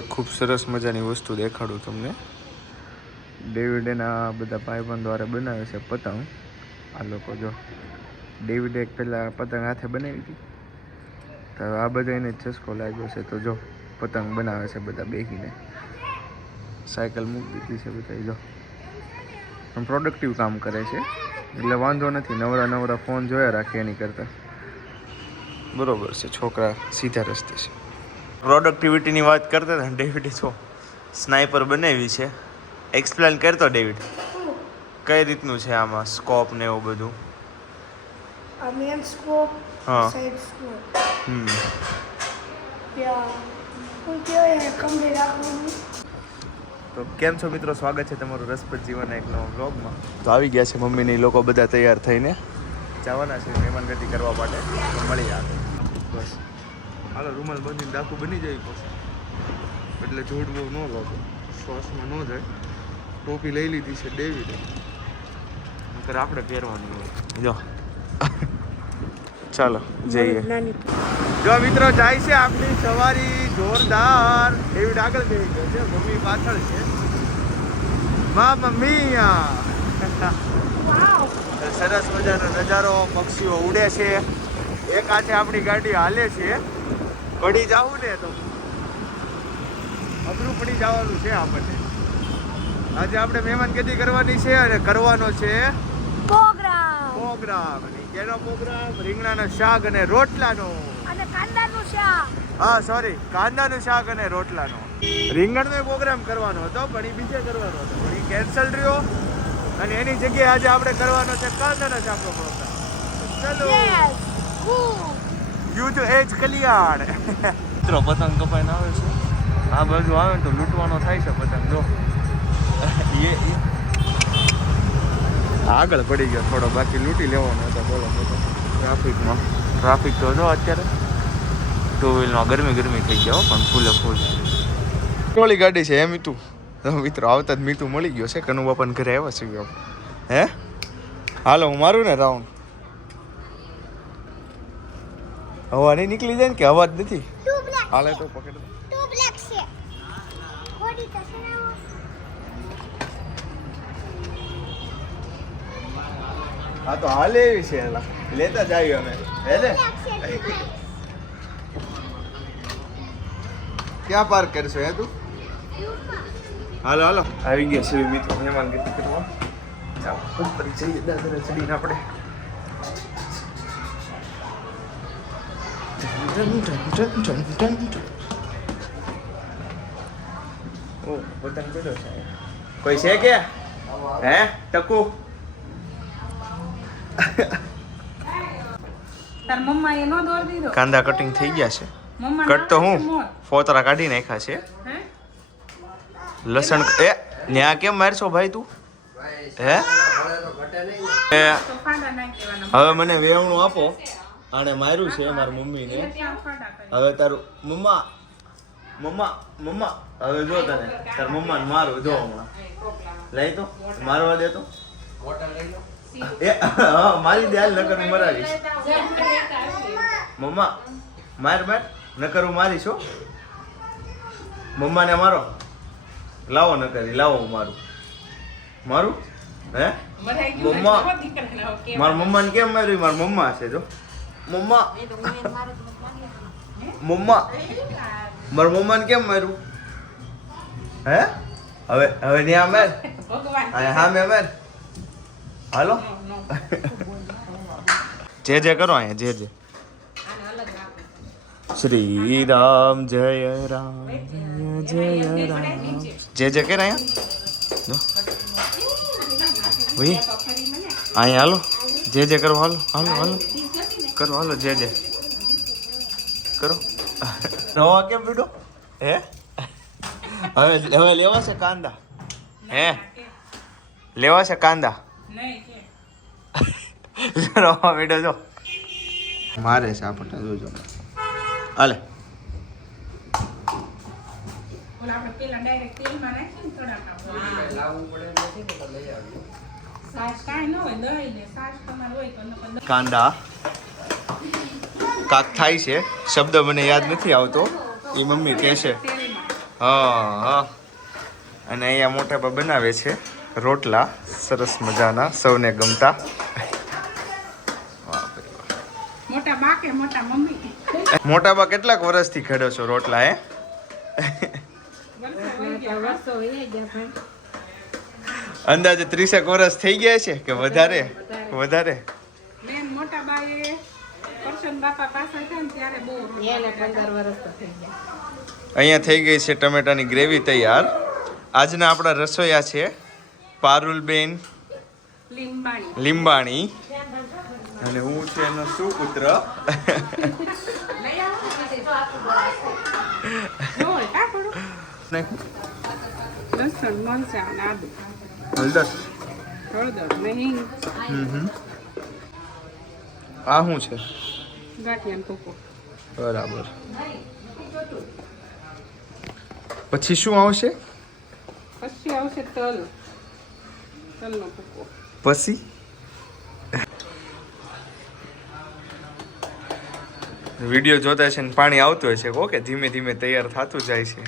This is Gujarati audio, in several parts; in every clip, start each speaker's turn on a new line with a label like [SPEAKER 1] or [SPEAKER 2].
[SPEAKER 1] ખૂબ સરસ મજાની વસ્તુ દેખાડું તમને. ડેવિડેના બધા ભાઈબંધ દ્વારા બનાવે છે પતંગ. આ લોકો જો ડેવિડે એક પહેલાં પતંગ હાથે બનાવી હતી. તો આ બધા એને ચસ્કો લાગ્યો છે. તો જો પતંગ બનાવે છે બધા બેસીને સાયકલ મૂકી દીધી છે બધા જો. પણ પ્રોડક્ટિવ કામ કરે છે. એટલે વાંધો નથી, નવરા નવરા ફોન જોયા રાખે એની કરતાં. બરોબર છે, છોકરા સીધા રસ્તે છે. પ્રોડક્ટિવિટીની વાત કરતા હતા ડેવિડે જો સ્નાઈપર બનાવી છે. એક્સપ્લેન કરતો ડેવિડ કઈ રીતનું છે આમાં સ્કોપ ને એવું બધું?
[SPEAKER 2] આ મેન સ્કોપ
[SPEAKER 1] હા.
[SPEAKER 2] Side scope
[SPEAKER 1] hmm. તો કેમ છો મિત્રો? સ્વાગત છે તમારું રસપ્રદ જીવન એક નવા બ્લોગમાં તો આવી ગયા છે મમ્મીને લોકો બધા તૈયાર થઈને. જવાના છે મહેમાનગતિ કરવા માટે. મળી આવે બસ. હાલો રૂમાલ બાંધીને ડાકુ બની જાય પછી. એટલે જોડ બહુ ન લાગે. શ્વાસમાં ન જાય. ટોપી લઈ લીધી છે ડેવિડે. નકર આપણે પહેરવાની હોય. જો. ચાલો જઈએ. જો મિત્રો જાય છે આપણી સવારી જોરદાર. એવી આગળ જઈ ગયો છે. મમ્મી પાછળ છે. મા મમ્મી સરસ મજાનો નજારો પક્ષીઓ ઉડે છે. એક હાથે આપણી ગાડી હાલે છે. પડી જાવું ને તો અઘરું પડી જવાનું છે આપણને. આજે આપણે મહેમાનગતિ કરવાની છે અને કરવાનો છે
[SPEAKER 2] પ્રોગ્રામ
[SPEAKER 1] પ્રોગ્રામ અને કેનો પ્રોગ્રામ રીંગણાનો શાક અને રોટલાનો.
[SPEAKER 2] અને કાંદાનું શાક.
[SPEAKER 1] હા સોરી કાંદાનું શાક અને રોટલાનો. રીંગણનો પ્રોગ્રામ કરવાનો હતો પણ એ બીજે કરવાનો હતો. પણ એ કેન્સલ રહ્યો. અને એની જગ્યાએ આજે આપણે કરવાનો છે કાંદાના શાકનો પ્રોગ્રામ. ચલો.
[SPEAKER 2] હું
[SPEAKER 1] યુદ્ધ એજ કલ્યાણ મિત્રો પતંગ કપાઈને આવે છે. આ બાજુ આવે ને તો લૂંટવાનો થાય છે પતંગ જો. એ એ. આગળ પડી ગયો થોડો બાકી લૂંટી લેવાનો હતો બોલો બોલો. ટ્રાફિકમાં ટ્રાફિક તો જો અત્યારે. ટુ વ્હીલમાં ગરમી ગરમી થઈ ગયો પણ ફૂલે ફૂલ. ટોળી ગાડી છે એમ મીઠું તો મિત્રો આવતા જ મીઠું મળી ગયો છે કનુ બાપાને ઘરે આવ્યા છે હે? હાલો હું મારું ને રાઉન્ડ. હવા નહીં નીકળી જાય ને કે અવાજ નથી? હાલે તો પકડ હા તો હાલ એવી છે એલા. લેતા આવ્યો અમે. હે ને? ક્યાં પાર્ક કરશો હે તું? હાલો હાલો. આવી ગયા છે મિત્રો. મહેમાન ગીત કરવા. ચાલો ઉપર જઈએ. દાદા ચડીને આપણે. કોઈ છે કે? હે ટકુ? કાંદા કટિંગ થઈ ગયા છે. કટ તો હું? ફોતરા કાઢી નાખ્યા છે. લસણ એ ન્યા કેમ મારશો ભાઈ તું? હે? હવે મને વેવણું આપો. આને માર્યું છે મારી મમ્મીને. હવે તારું મમ્મા મમ્મા મમ્મા હવે જો તને તાર મમ્માને મારું જો હમણાં. લઈ તો મારવા દે તો. એ હા મારી દે હાલ નકર હું મરાવીશ. મમ્મા માર માર નકર હું મારીશ હો. મમ્માને મારો. લાવો નકરી લાવો હું મારું. મારું? હે? મમ્મા. મારા મમ્માને કેમ માર્યું? મારા મમ્મા છે જો. મમ્મા મમ્મા મારા મમ્માને કેમ માર્યું હે હવે હવે ત્યાં માર
[SPEAKER 3] ભગવાન
[SPEAKER 1] અને હા મેં માર હાલો
[SPEAKER 3] નો, નો.
[SPEAKER 1] જે જે કરો અહીંયા જે જે
[SPEAKER 3] આને અલગ રાખો.
[SPEAKER 1] શ્રી રામ જય રામ જય જય રામ જે જે કે અહીંયા જો ભાઈ અહીંયા હાલો જે જે કરો હાલો હાલો હાલો કરો હાલો જે જે. કરો. રવા કેમ પીડો? હે? હવે હવે લેવા છે કાંદા. હે? લેવા છે કાંદા?
[SPEAKER 3] નહીં કે
[SPEAKER 1] રવા પીડો જો. મારે છે આપણને જોજો. હાલે. કાંદા. કાક થાય છે. શબ્દ મને યાદ નથી આવતો. એ મમ્મી કહે છે. હા હા. અને અહીંયા મોટા બા બનાવે છે રોટલા. સરસ મજાના. સૌને ગમતા. વાહ
[SPEAKER 3] મોટા બા કે મોટા મમ્મી.
[SPEAKER 1] મોટા બા કેટલાક વર્ષથી ખેડો છો રોટલા
[SPEAKER 4] ભાઈ
[SPEAKER 1] અંદાજે ત્રીસેક વર્ષ થઈ ગયા છે કે વધારે? વધારે.
[SPEAKER 3] બેન મોટા બાએ કરશન બાપા પાસે છે ને ત્યારે બહુ રોટલા
[SPEAKER 4] એને પંદર વર્ષ તો થઈ ગયા.
[SPEAKER 1] અહીંયા થઈ ગઈ છે ટમેટાની ગ્રેવી તૈયાર. આજના આપણા રસોઈયા છે પારુલબેન
[SPEAKER 3] લીંબાણી.
[SPEAKER 1] લીંબાણી. અને હું છે એનો સુપુત્ર. હળદર.
[SPEAKER 3] હળદર નહીં
[SPEAKER 1] હમ હમ. આ શું છે? બરાબર. પછી શું આવશે?
[SPEAKER 3] પછી આવશે તલ. તલનો ભૂકો.
[SPEAKER 1] પછી? વીડિયો જોતા છે ને પાણી આવતું હોય છે ઓકે ધીમે ધીમે તૈયાર થતું જાય છે.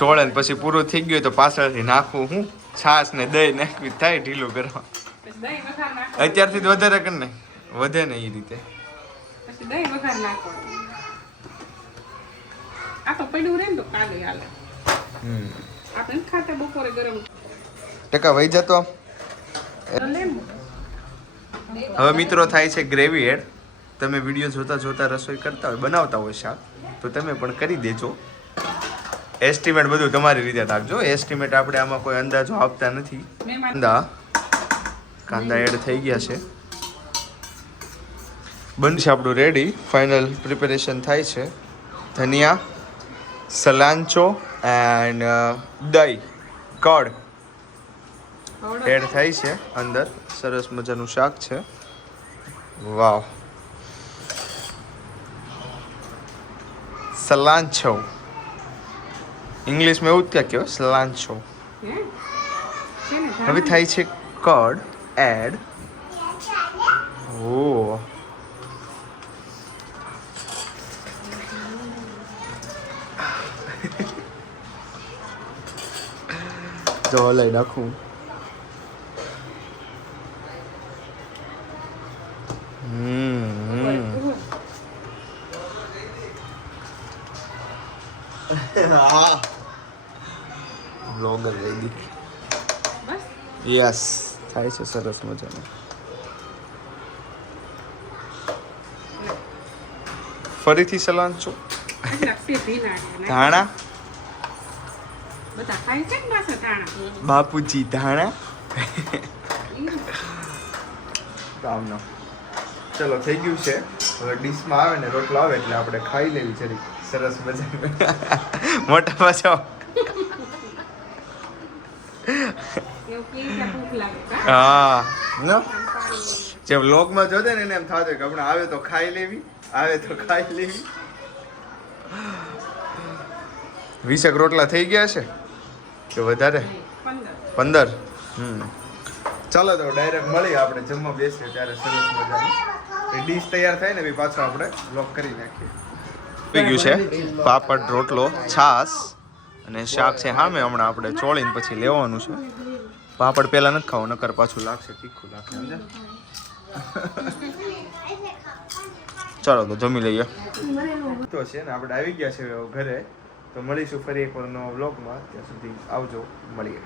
[SPEAKER 1] છોડે પછી પૂરું થઈ ગયું તો પાછળથી નાખવું હું. છાશ ને દહીં નાખવી થાય ઢીલું કરવા અત્યારથી વધારે કર ને વધે ને એ રીતે.
[SPEAKER 3] પછી દહીં વઘાર નાખો. આ તો પડ્યું રહે ને તો કાલે હાલે.
[SPEAKER 1] હમ.
[SPEAKER 3] આપણે ખાતા બપોરે ગરમ.
[SPEAKER 1] ટકા વહી જતો? હવે મિત્રો થાય છે ગ્રેવી એડ. તમે વીડિયો જોતા જોતા રસોઈ કરતા હોય બનાવતા હોય શાક તો તમે પણ કરી દેજો. એસ્ટિમેટ બધું તમારી રીતે રાખજો. એસ્ટિમેટ આપણે આમાં કોઈ અંદાજો આપતા નથી.
[SPEAKER 3] મહેમાન
[SPEAKER 1] કાંદા એડ થઈ ગયા છે. બનશે આપણું રેડી ફાઇનલ પ્રિપેરેશન થાય છે. ધનિયા સલાંચો એન્ડ દહીં કડ એડ થાય છે અંદર. સરસ મજાનું શાક છે. વાવ. સલાંચો ઇંગ્લિશમાં એવું જ ક્યાં કહેવાય? સલાંચો
[SPEAKER 3] હે?
[SPEAKER 1] હવે થાય છે કડ એડ Oh. જો લઈ નાખું. બ્લોગર લઈ
[SPEAKER 3] દીધી
[SPEAKER 1] યસ થાય છે સરસ મજાનું. ફરીથી સલાન છો. ધાણા? બાપુજી ધાણા? કામનો. ચલો થઈ ગયું છે. હવે ડીશમાં આવે ને રોટલો આવે એટલે આપણે ખાઈ લેવી છે સરસ મજા મોટા પાછો. હા. નો? જે વ્લોગમાં જોતે ને એને એમ થતું કે હમણાં આવે તો ખાઈ લેવી આવે તો ખાઈ લેવી. વીસેક રોટલા થઈ ગયા છે? કે વધારે?
[SPEAKER 3] પંદર.
[SPEAKER 1] હમ. ચાલો તો ડાયરેક્ટ મળી આપણે જમવા બેસીએ ત્યારે સરસ મજાની. ડીશ તૈયાર થાય ને પછી પાછો આપણે બ્લોક કરી નાખીએ. થઈ ગયું છે? પાપડ રોટલો છાસ અને શાક છે. સામે હમણાં આપણે ચોળીને પછી લેવાનું છે. પાપડ પહેલાં નથી ખાવું, નકર પાછું લાગશે તીખું લાગશે ચાલો તો જમી લઈએ. તો છે ને, આપણે આવી ગયા છે ઘરે, તો મળીશું ફરી એક વાર નવા વ્લોગમાં ત્યાં સુધી આવજો, મળીએ.